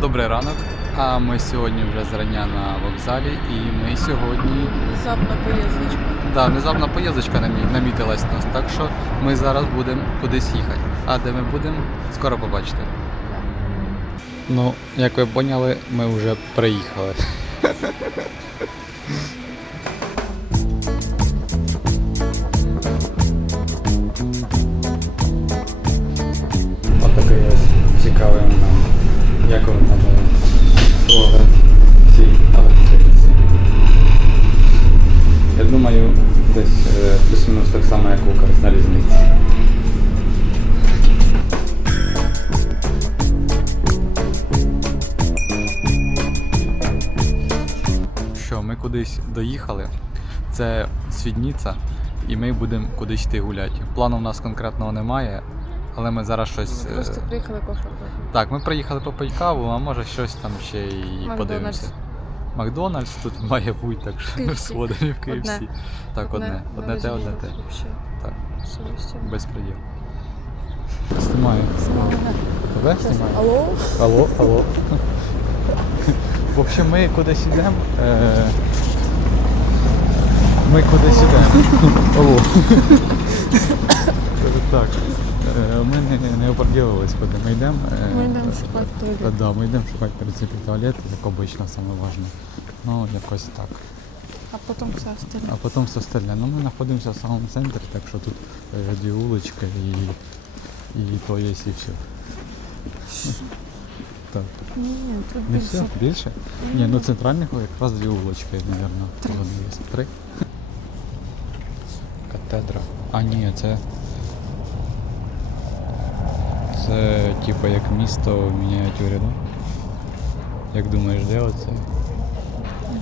Добрий ранок. А ми сьогодні вже зрання на вокзалі, і ми сьогодні. Внезапна поїздочка. Да, внезапна поїздочка намі- намітилась у нас, так що ми зараз будемо кудись їхати. А де ми будемо, скоро побачите. Ну, як ви поняли, ми вже приїхали. плюс-мінус так само, як у Укрзалізниці. Що, ми кудись доїхали. Це Свідніця, і ми будемо кудись йти гуляти. Плану в нас конкретного немає, але ми зараз щось. е, Просто приїхали кофе. Так, ми приїхали попити каву, а може щось там ще і подивимося. Макдональдс тут має бути, так що KFC. сходимо в KFC. Так, одне. Одне те, одне те. Так, без приділ. Знімаю. Тебе знімаю? Алло? Алло, алло. В общем, ми кудись йдемо. Е... Ми кудись йдемо. Алло. Так. Е, Ми не, не оприділились, куди ми йдемо. Е, Ми йдемо шукати туалет. Да, ми йдемо шукати перед цим туалет, як обично, саме важне. Ну, якось так. А потім все остальне. А потім все остальне. Ну, ми знаходимося в самому центрі, так що тут е, дві вулички і, і то є і все. Так. Ні, тут Не більше. все? Більше? Ні, ну центральних якраз дві вулички, мабуть. Три. Три? Катедра. А ні, це. Це типу як місто в мініатюрі, да? Як думаєш, де оце?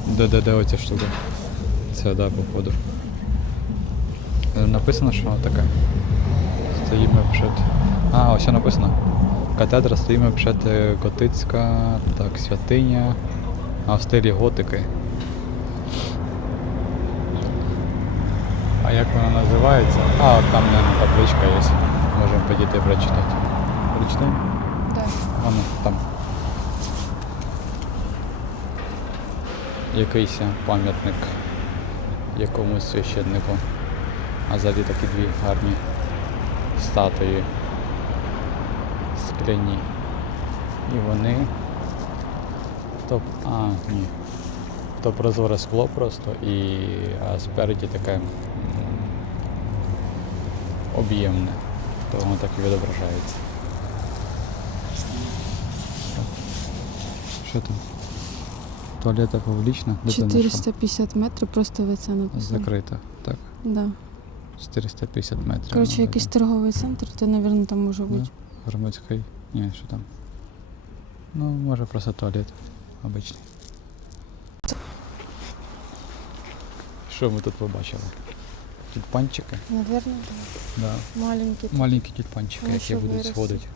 Де, де, де оця штука? Це, да, походу. Е, Написано, що воно таке. Стоїмо перед. А, ось написано. Катедра стоїмо перед е, готицька, так, святиня, а в стилі готики. А як вона називається? А, от там мабуть, табличка є. Можемо підійти прочитати. Прочитаємо? Так. Воно там. Якийсь пам'ятник якомусь священнику. А ззаді такі дві гарні статуї скляні. І вони. То, а, ні. То прозоре скло просто і а спереді таке об'ємне. То воно так і відображається. Що там? Туалета публічна? Де ти знайшла? 450 метрів просто ви це написали. Закрита. Так. Да. 450 метрів. Коротше, ну, якийсь таке. торговий центр, то, мабуть, там може Да. бути. Громадський. Ні, що там? Ну, може просто туалет обичний. Що ми тут побачили? Тюльпанчики? Наверно, Да. да. маленький. Маленькі тюльпанчики, Вони які ще будуть сходити.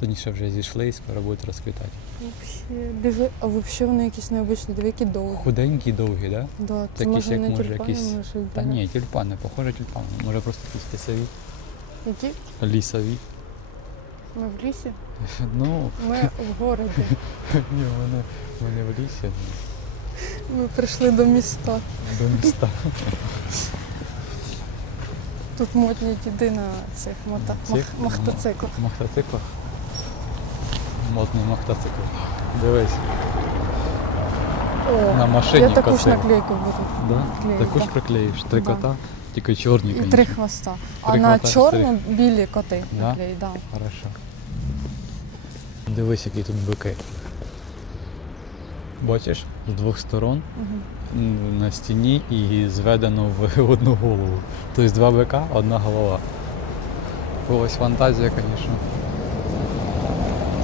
Тоніше вже зійшли і скоро будуть розквітати. Вообще, диви, а взагалі вони якісь необичні, диви, які довгі. Худенькі, довгі? Да? Да, це Такі, може як не може тюльпани, якісь- може Та ні, тюльпани, похоже тюльпани. Може просто якісь лісові. Які? Лісові. Ми в лісі? Ну, Ми в городі. ні, вони, вони в лісі Ми прийшли до міста. до міста. Тут модні діди на цих мота... Цих? мах... махтоциклах. Мотоциклах. Модний мотоцикл. Дивись, О, на машині я таку ж наклейку беру. Да? Таку приклеїш. Три Да. кота, тільки чорні, І звісно. три хвоста. А Три на кота, білі коти Да? наклеїть, да. Хорошо. Дивись, які тут бики. Бачиш, з двох сторон Угу. м, на стіні і зведено в одну голову. Тобто два бика, одна голова. Ось фантазія, звісно.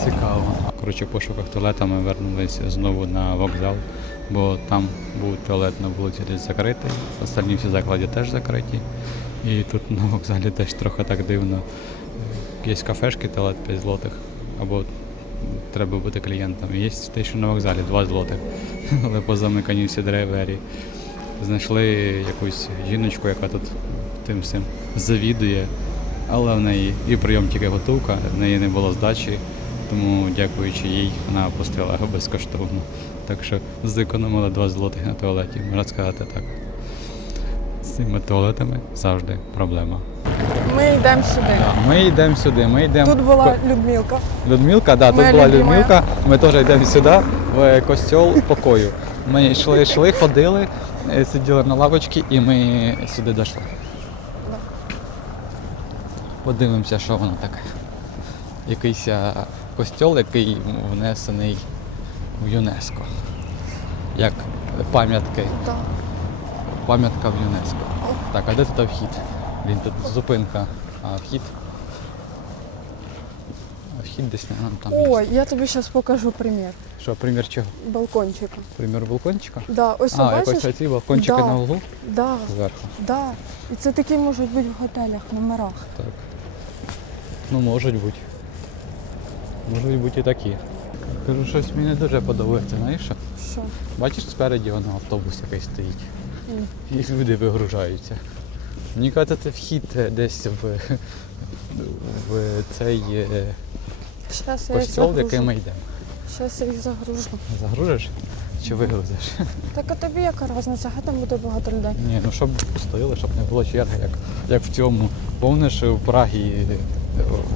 Цікаво. Коротше, в пошуках туалета ми вернулися знову на вокзал, бо там був туалет на вулиці десь закритий, останні всі заклади теж закриті. І тут на вокзалі теж трохи так дивно. Є кафешки, туалет 5 злотих, або треба бути клієнтом. Є те, що на вокзалі 2 злотих, але позамикані всі двері. Знайшли якусь жіночку, яка тут тим всім завідує, але в неї і прийом тільки готовка, в неї не було здачі, тому дякуючи їй вона опустила його безкоштовно. Так що зекономила 2 злотих на туалеті, можна сказати так. З цими туалетами завжди проблема. Ми йдемо сюди. Ми йдемо сюди, ми йдемо. Тут була Людмилка. Людмилка, да, Моя тут була любимая. Людмилка. Ми теж йдемо сюди, в костьол покою. Ми йшли, йшли, ходили, е, сиділи на лавочці і ми сюди дійшли. Подивимося, що воно таке. Якийсь е, костьол, який внесений в ЮНЕСКО. Як пам'ятки, Так. пам'ятка в ЮНЕСКо. Так, а де тут вхід? Блін, тут зупинка, а вхід. А вхід десь не там. є. Ой, я тобі зараз покажу примір. Що, примір чого? Балкончика. Примір балкончика? Да, ось А, бачиш? якось ці балкончики Да. на углу Да, зверху. да. І це такі можуть бути в готелях, номерах. Так. Ну, можуть бути. Можуть бути і такі. Кажу, щось мені не дуже подобається, знаєш що? Що? Бачиш, спереді воно автобус якийсь стоїть. М. І люди вигружаються. Мені кажеться, це вхід е, десь в, в цей е, їх костьол, в який ми йдемо. Щас я їх загружу. Загружиш чи вигрузиш? Так а тобі яка різниця? Хай там буде багато людей. Ні, ну щоб пустили, щоб не було черги, як, як в цьому. Помниш в Прагі, е,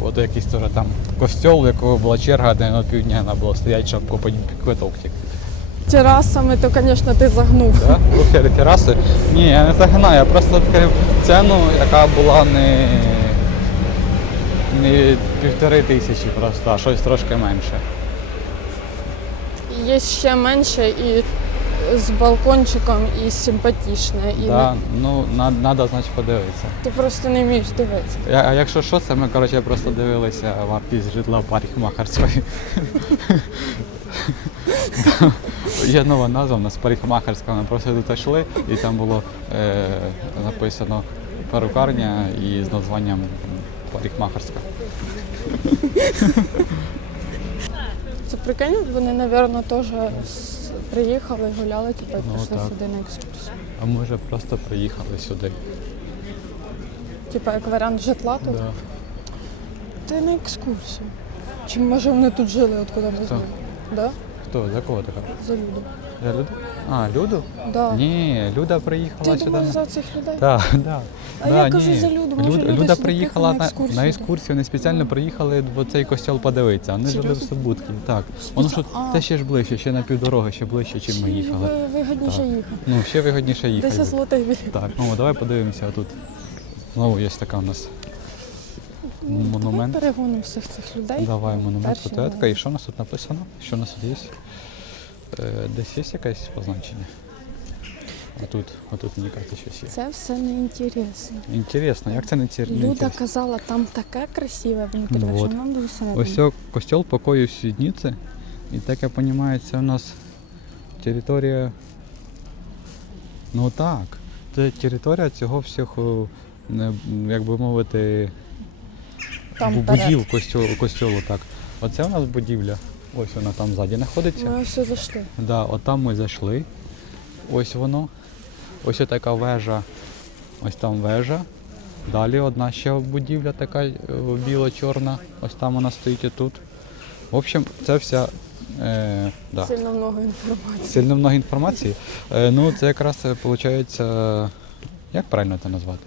от якийсь теж там костьол, у якого була черга, де на півдня треба було стояти, щоб купити квиток тільки. Терасами, то, звісно, ти загнув. Да? Тераси. Ні, я не загинаю, я просто відкрив ціну, яка була не, не півтори тисячі просто, а щось трошки менше. Є ще менше і з балкончиком, і симпатичне. І Да? не- Ну, треба, значить, подивитися. Ти просто не вмієш дивитися. Я- А якщо що, це ми коротше, просто дивилися вартість житла парикмахерської. Да. Є нова назва, у нас парикмахерська, ми просто тут йшли, і там було е, написано перукарня і з названням парикмахерська. Це прикинь, вони, мабуть, теж приїхали, гуляли, типу, Ну, прийшли так. сюди на екскурсію. А ми вже просто приїхали сюди. Типа як варіант житла тут. Да. Ти на екскурсію. Чи може вони тут жили, откуда ми знаємо? Да? Хто? За кого така? За люди. За Люду? А, Люду? Да. Ні, Люда приїхала Ти сюди. думаєш за цих людей? Так, да. А да, я кажу ні. за Люду, може, Люда, люди Люда сюди приїхала приїхали на на, екскурсію, на екскурсію, вони спеціально приїхали в цей костьол подивитися. Вони жили в Серйозно? Субудки. Так. Воно ж А. те ще ж ближче, ще на півдороги, ще ближче, чим ми їхали. ви- Вигідніше Так. їхати. Ну, ще вигідніше їхати. 10 злотих білет. Так, ну давай подивимося тут. Знову є така у нас монумент. Давай перегонимо всіх цих людей. Давай, монумент Перший монумент. І що у нас тут написано? Що у нас тут є? Е, Десь є якесь позначення? А тут, а тут мені кажеться, щось є. Це все неінтересно. Інтересно, Інтересно, як це не ці- Люда інтересно? казала, там таке красиве внутрі, Ну що от. нам дуже всередині. Ось цього костьол покою Свідниці. І так я розумію, це у нас територія. Ну так. Це територія цього не- як би мовити, Там будів костьолу, костьолу, так. Оце у нас будівля. Ось вона там ззаді знаходиться. Ми все зайшли. Да, от там ми зайшли. Ось воно. Ось така вежа. Ось там вежа. Далі одна ще будівля така е, біла-чорна. Ось там вона стоїть і тут. В общем, це вся. Е, да. Сильно много інформації. Сильно много інформації. Е, ну, це якраз виходить. Як правильно це назвати?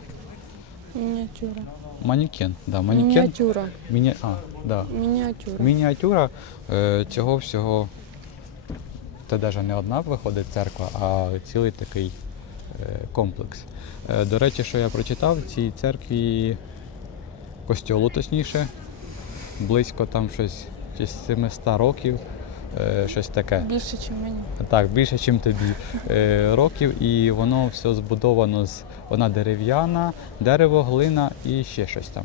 Мініатюра. Манікен. Да, манікен. Мініатюра. Міні... А, да. Мініатюра. Мініатюра е, цього всього. Це навіть не одна виходить церква, а цілий такий е, комплекс. Е, до речі, що я прочитав, цій церкві костьолу точніше, близько там щось чи 700 років, щось таке. Більше, ніж мені. Так, більше, ніж тобі е, років, і воно все збудовано з вона дерев'яна, дерево, глина і ще щось там.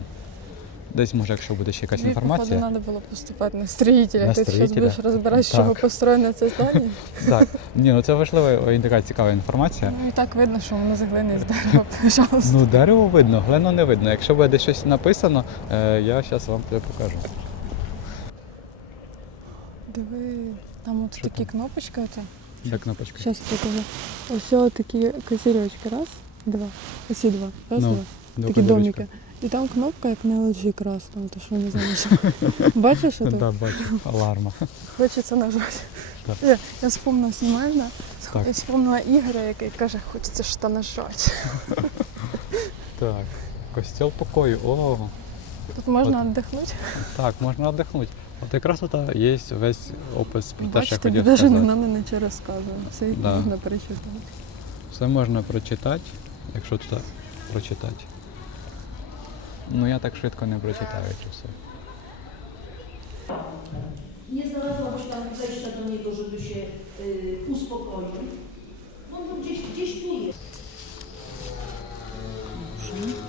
Десь може, якщо буде ще якась Тобі, інформація. походу, треба було поступати на строїтеля. На Ти зараз будеш розбирати, з чого построєне це здання. Так, ні, ну це важлива і така цікава інформація. Ну і так видно, що воно з глини з дерева, пожалуйста. Ну, дерево видно, глину не видно. Якщо буде десь щось написано, е, я зараз вам це покажу. Диви, там от такі кнопочки. Оце. Де кнопочка? Щас я покажу. Ось такі козирьочки. Раз, два. Ось два. Раз, Ну, два. Такі домики. І там кнопка як на LG красному, то що не замішав. Бачиш, що Да, бачу, аларма. хочеться нажати. Так. Я, я вспомнила знімальна, Так. я вспомнила Ігоря, який каже, хочеться що нажати. Так, костел покою. О, Тут можна віддихнути. так, можна віддихнути. От якраз тут є весь опис про те, що я хотів навіть не сказати. треба нічого розказувати. Все Да. можна перечитати. Все можна прочитати, якщо тут прочитати. Ну я так швидко не прочитаю чи все. Nie znalazłabyś tam wejścia do niego, żeby się y, uspokoił. No, no gdzieś, gdzieś tu jest. Y,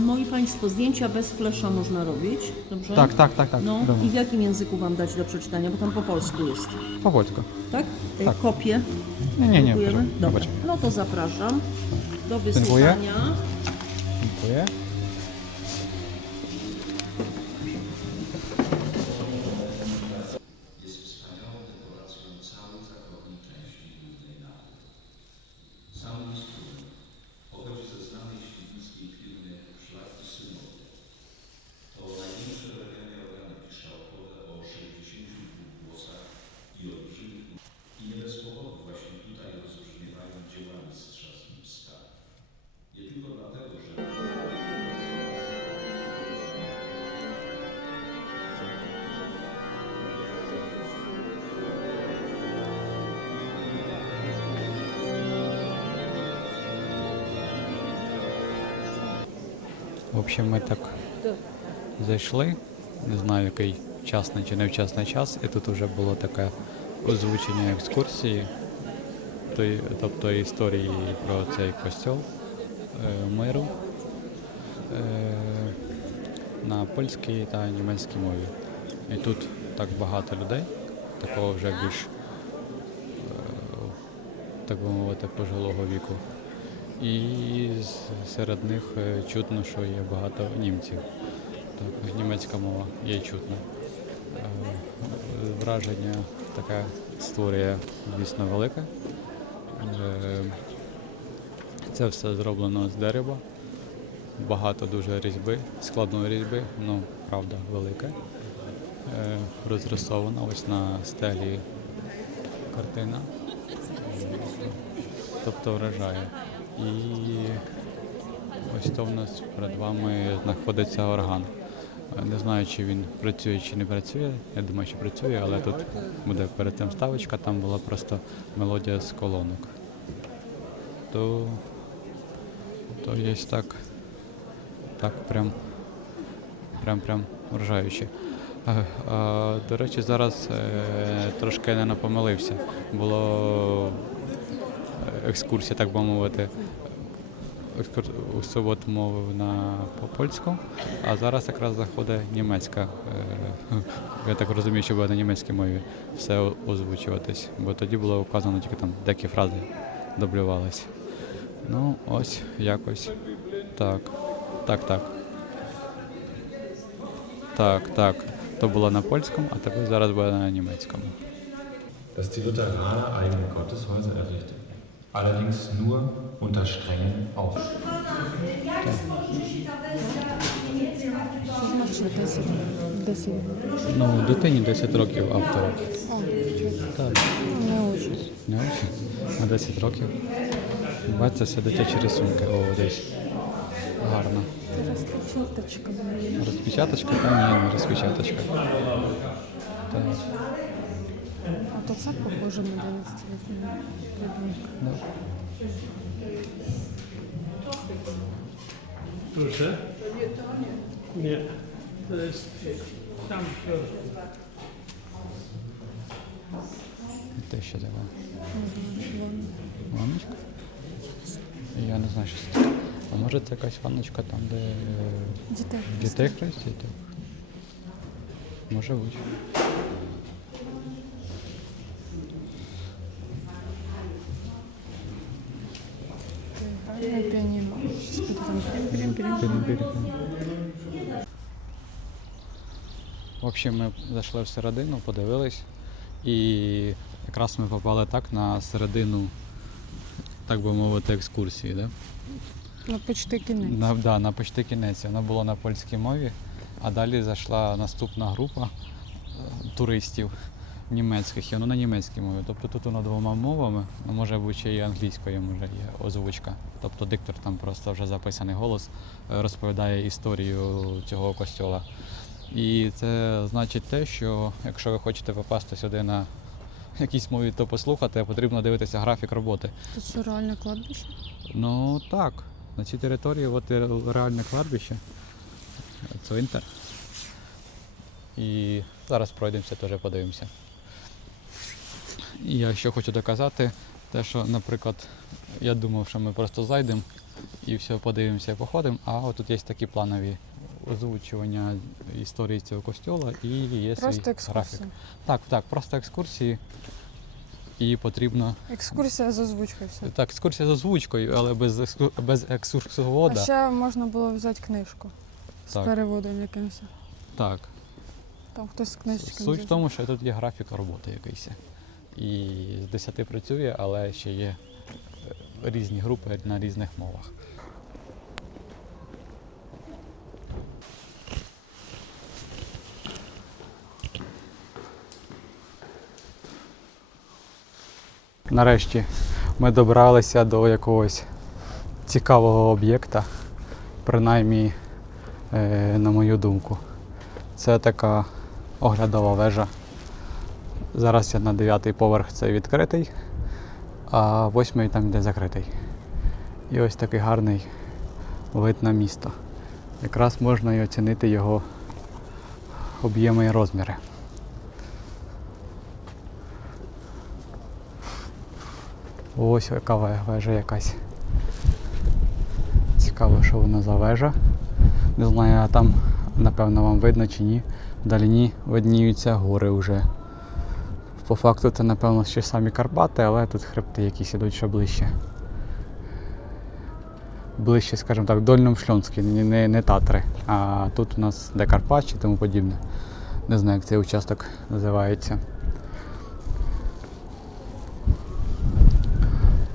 Moi Państwo, zdjęcia bez flesza można robić, dobrze? Tak, tak, tak, tak. No Dobra. i w jakim języku Wam dać do przeczytania, bo tam po polsku jest, Po polsku. tak? Y, Tak. Kopię Nie, nie, nie, proszę. Dobra, Zobacz. no to zapraszam do wysłuchania. Dziękuję. Общем, ми так зайшли. Не знаю, який вчасний чи невчасний час, і тут вже було таке озвучення екскурсії, тобто історії про цей костьол е, миру е, на польській та німецькій мові. І тут так багато людей, такого вже більш, е, так би мовити, пожилого віку. І серед них е, чутно, що є багато німців. Так, німецька мова є чутна. Е, Враження таке створює, звісно, велике. Е, Це все зроблено з дерева. Багато дуже різьби, складної різьби, ну, правда, велике. Розрисована ось на стелі картина. Тобто вражає. І ось то в нас перед вами знаходиться орган. Не знаю, чи він працює чи не працює. Я думаю, що працює, але тут буде перед тим ставочка, там була просто мелодія з колонок. То, то є так, так прям, прям, прям вражаюче. До речі, зараз е, трошки не напомилився. Було е, екскурсія, так би мовити. У суботу мовив на польську, а зараз якраз заходить німецька. е, Я так розумію, що буде на німецькій мові все озвучуватись, бо тоді було указано тільки там деякі фрази дублювались. Ну, ось якось. Так. Так, так. Так, так. То було на польському, а тепер зараз буде на німецькому. dass die Lutheraner eigene Gotteshäuser errichteten. Allerdings nur unter strengen Auflagen. Що значить 10? 10. Ну, дитині 10 років автору. Так. Не очень. Не очень. На 10 років. Бачите, все дитячі рисунки. О, десь. Гарно. Це розпечаточка. Розпечаточка, та ні, не розпечаточка. Так. А то це похоже на 11-літнього ребенка. Да. Proszę? Nie. To jest tam w środku. І те ще таке. Ладно. Ванночка? Я не знаю, що це таке. А може це якась ванночка там, де е, Дітей. дітей хрестять? Так. Може бути. На. Пірім-пірім. В общем, ми зайшли всередину, подивились, і якраз ми попали так на середину, так би мовити, екскурсії. Да? Ну, почти кінець. На, да, на почти кінець. Воно було на польській мові, а далі зайшла наступна група е, туристів німецьких, і воно на німецькій мові. Тобто тут воно двома мовами, ну може бути ще і англійською може є озвучка. Тобто диктор там просто вже записаний голос е, розповідає історію цього костьола. І це значить те, що якщо ви хочете попасти сюди на якійсь мові, то послухати, потрібно дивитися графік роботи. Тут що реальне кладбище? Ну так, на цій території от реальне кладбище. Цвинтар. І зараз пройдемося, теж подивимося. І я ще хочу доказати, те, що, наприклад, я думав, що ми просто зайдемо і все подивимося і походимо, а от тут є такі планові озвучування історії цього костюла і є Просто свій екскурсія. графік. Так, так, просто екскурсії. І потрібно Екскурсія з озвучкою все. так, екскурсія з озвучкою, але без, екску- без екскурсовода. А ще можна було взяти книжку з Так. переводом якимось. Так. Там хтось з книжечки. Суть в тому, що тут є графік роботи якийсь. І з 10 працює, але ще є е, різні групи на різних мовах. Нарешті ми добралися до якогось цікавого об'єкта, принаймні, е, на мою думку. Це така оглядова вежа. Зараз я на 9 поверх це відкритий, а восьмий там йде закритий. І ось такий гарний вид на місто. Якраз можна і оцінити його об'єми і розміри. Ось яка ве- вежа якась. Цікаво, що вона за вежа. Не знаю, а там напевно вам видно чи ні. Вдалині видніються гори вже. По факту це, напевно, ще самі Карпати, але тут хребти якісь ідуть ще ближче. Ближче, скажімо так, Дольномшльонський, не, не, не Татри. А тут у нас де Карпат і тому подібне. Не знаю, як цей участок називається.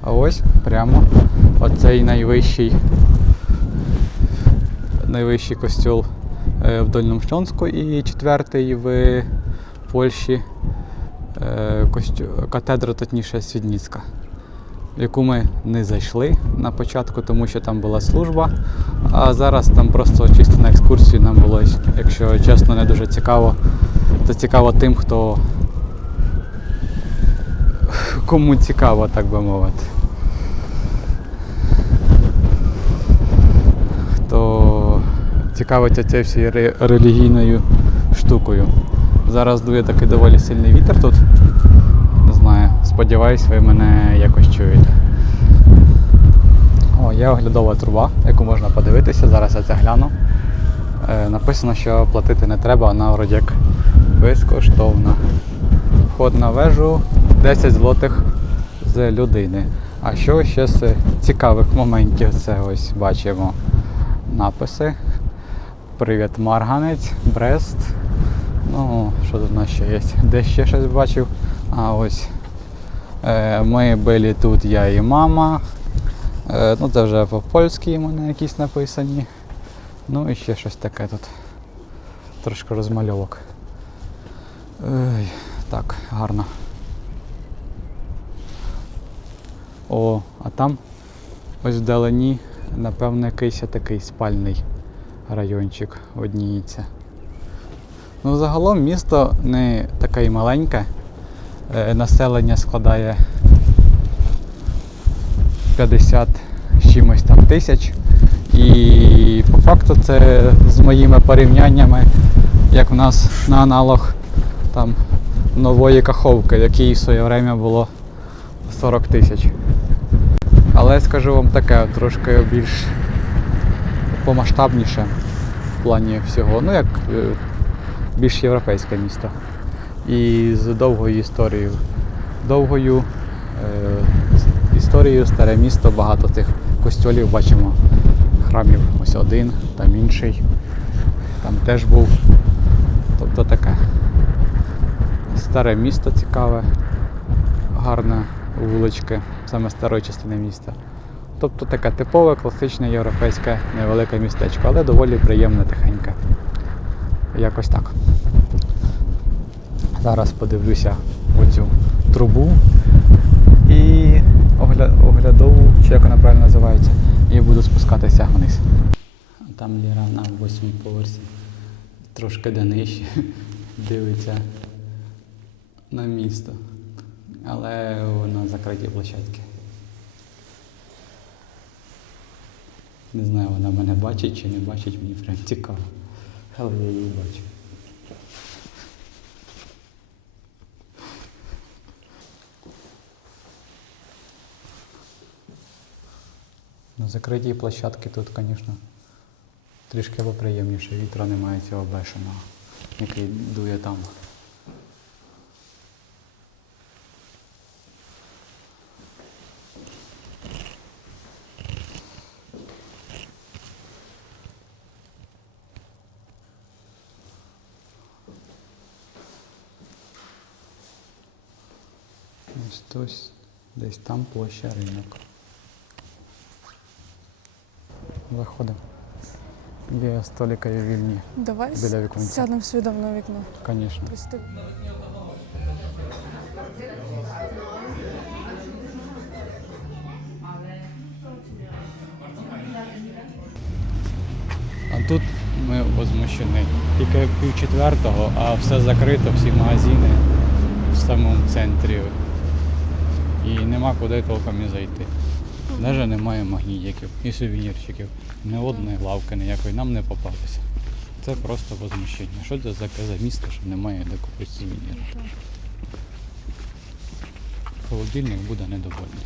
А ось прямо оцей найвищий найвищий костюл е, в Дольномшльонську і четвертий в Польщі. Катедра точніше Свідніцька, в яку ми не зайшли на початку, тому що там була служба. А зараз там просто чисто на екскурсію нам було, якщо чесно, не дуже цікаво. Це цікаво тим, хто кому цікаво, так би мовити. Хто цікавиться цією всією релігійною штукою. Зараз дує такий доволі сильний вітер тут. Не знаю, сподіваюсь, ви мене якось чуєте. О, є оглядова труба, яку можна подивитися. Зараз я це гляну. Е, написано, що платити не треба, вона вроді як безкоштовна. Вход на вежу 10 злотих з людини. А що ще з цікавих моментів? Це ось бачимо написи. Привіт, Марганець, Брест. Ну, що тут у нас ще є? Де ще щось бачив? А ось е, ми були тут, я і мама. Е, ну, це вже по-польськи мене якісь написані. Ну і ще щось таке тут. Трошки розмальовок. Ой, так, гарно. О, а там ось вдалині, напевно, якийсь такий спальний райончик одніється. Ну, загалом місто не таке й маленьке. Е, Населення складає 50 з чимось там тисяч. І по факту це з моїми порівняннями, як в нас на аналог там нової каховки, якій в своє время було 40 тисяч. Але скажу вам таке, трошки більш помасштабніше в плані всього. Ну як е, більш європейське місто. І з довгою історією. Довгою е, історією, старе місто, багато тих костьолів бачимо. Храмів ось один, там інший. Там теж був. Тобто таке. Старе місто цікаве, гарне вулички, саме старої частини міста. Тобто таке типове класичне європейське невелике містечко, але доволі приємне тихеньке. Якось так. Зараз подивлюся оцю трубу і огля- оглядову, чи як вона правильно називається, і буду спускатися вниз. Там Ліра на восьмій поверсі, трошки де нижче, дивиться на місто. Але на закритій площадці. Не знаю, вона мене бачить чи не бачить, мені прям цікаво. Але я її бачу. На закритій площадці тут, звісно, трішки поприємніше. Вітра немає цього бешеного, який дує там. Ось десь там площа ринок. Заходимо. Є столики вільні, Давай Біля віконця. сядемо свідом на вікно. звісно. А тут ми возмущені. Тільки пів четвертого, а все закрито, всі магазини в самому центрі. І нема куди толком і зайти. Навіть немає магнітиків і сувенірчиків. Ні одної лавки ніякої нам не попалося. Це просто возмущення. Що це за місто, що немає де купити сувенір. Холодильник буде недовольний.